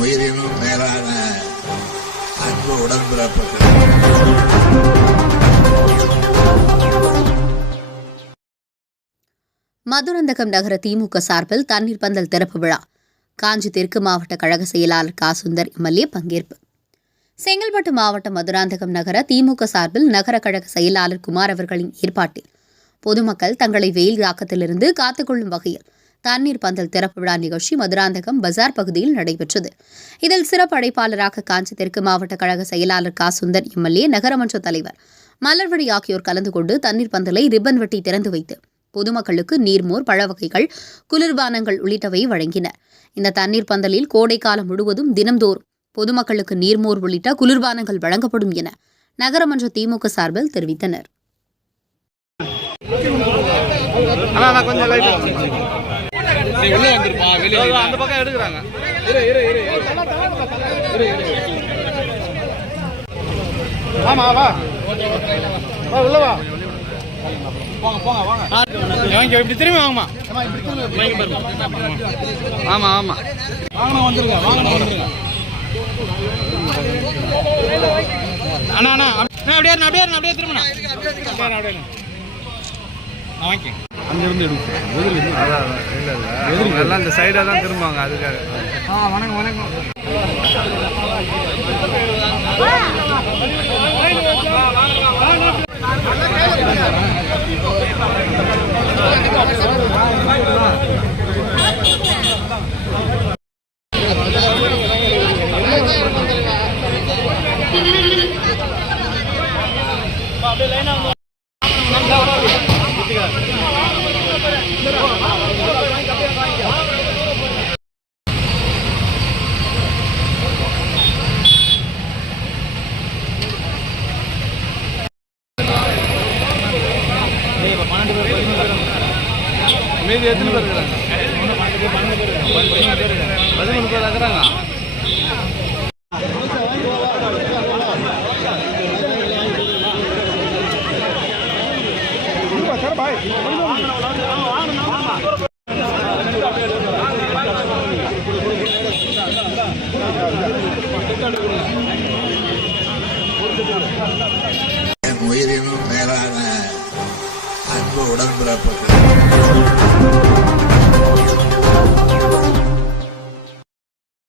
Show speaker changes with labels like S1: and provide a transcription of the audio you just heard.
S1: உயிரினும் மேலான அன்பு உடன்பிறப்புகள்.
S2: மதுரந்தகம் நகர திமுக சார்பில் தண்ணீர் பந்தல் திறப்பு விழா. காஞ்சி தெற்கு மாவட்ட கழக செயலாளர் கா சுந்தர் எம்எல்ஏ பங்கேற்பு. செங்கல்பட்டு மாவட்டம் மதுராந்தகம் நகர திமுக சார்பில் நகர கழக செயலாளர் குமார் அவர்களின் ஏற்பாட்டில். பொதுமக்கள் தங்களை வெயில் தாக்கத்திலிருந்து காத்துக்கொள்ளும் வகையில் தண்ணீர் பந்தல் திறப்பு விழா நிகழ்ச்சி மதுராந்தகம் பஜார் பகுதியில் நடைபெற்றது. இதில் சிறப்பு அழைப்பாளராக காஞ்சி தெற்கு மாவட்ட கழக செயலாளர் கா சுந்தர் எம்எல்ஏ நகரமன்ற தலைவர் மலர்வழி ஆகியோர் கலந்து கொண்டு தண்ணீர் பந்தலை ரிப்பன் வெட்டி திறந்து வைத்து பொதுமக்களுக்கு நீர்மோர் பழவகைகள் குளிர்பானங்கள் உள்ளிட்டவை வழங்கினர் இந்த தண்ணீர் பந்தலில் கோடைக்காலம் முழுவதும் தினம்தோறும் பொதுமக்களுக்கு நீர்மோர் உள்ளிட்ட குளிர்பானங்கள் வழங்கப்படும் என நகரமன்ற திமுக சார்பில் தெரிவித்தனர்.
S3: வெளியே வந்துருப்பா வெளியே அந்த பக்கம் எடுக்கிறாங்க. இரு இரு இரு. இரு இரு ஆமா வா. வா உள்ள வா. வாங்க இப்படி திரும்பி வாங்கம்மா. ஆமா ஆமா. வாங்கண்ணா வந்துருங்க வாங்கண்ணா வந்துருங்க. அண்ணா அண்ணா அண்ணா, அப்படியே அப்படியே அப்படியே திரும்பிண்ணா. அப்படியே அப்படியே. நான் வாங்கிக்கேன் அங்கிருந்து எடுக்கும்
S4: எல்லாம் இந்த சைடாக தான் திரும்புவாங்க அதுக்காக.
S3: ஆ வணக்கம் வணக்கம்.
S4: மீதி எத்தனை பேர் இருக்கிறாங்க? பதிமூணு பேர் இருக்கிறாங்க.
S1: உயிரினும் மேலான உடன்பிறப்புகள்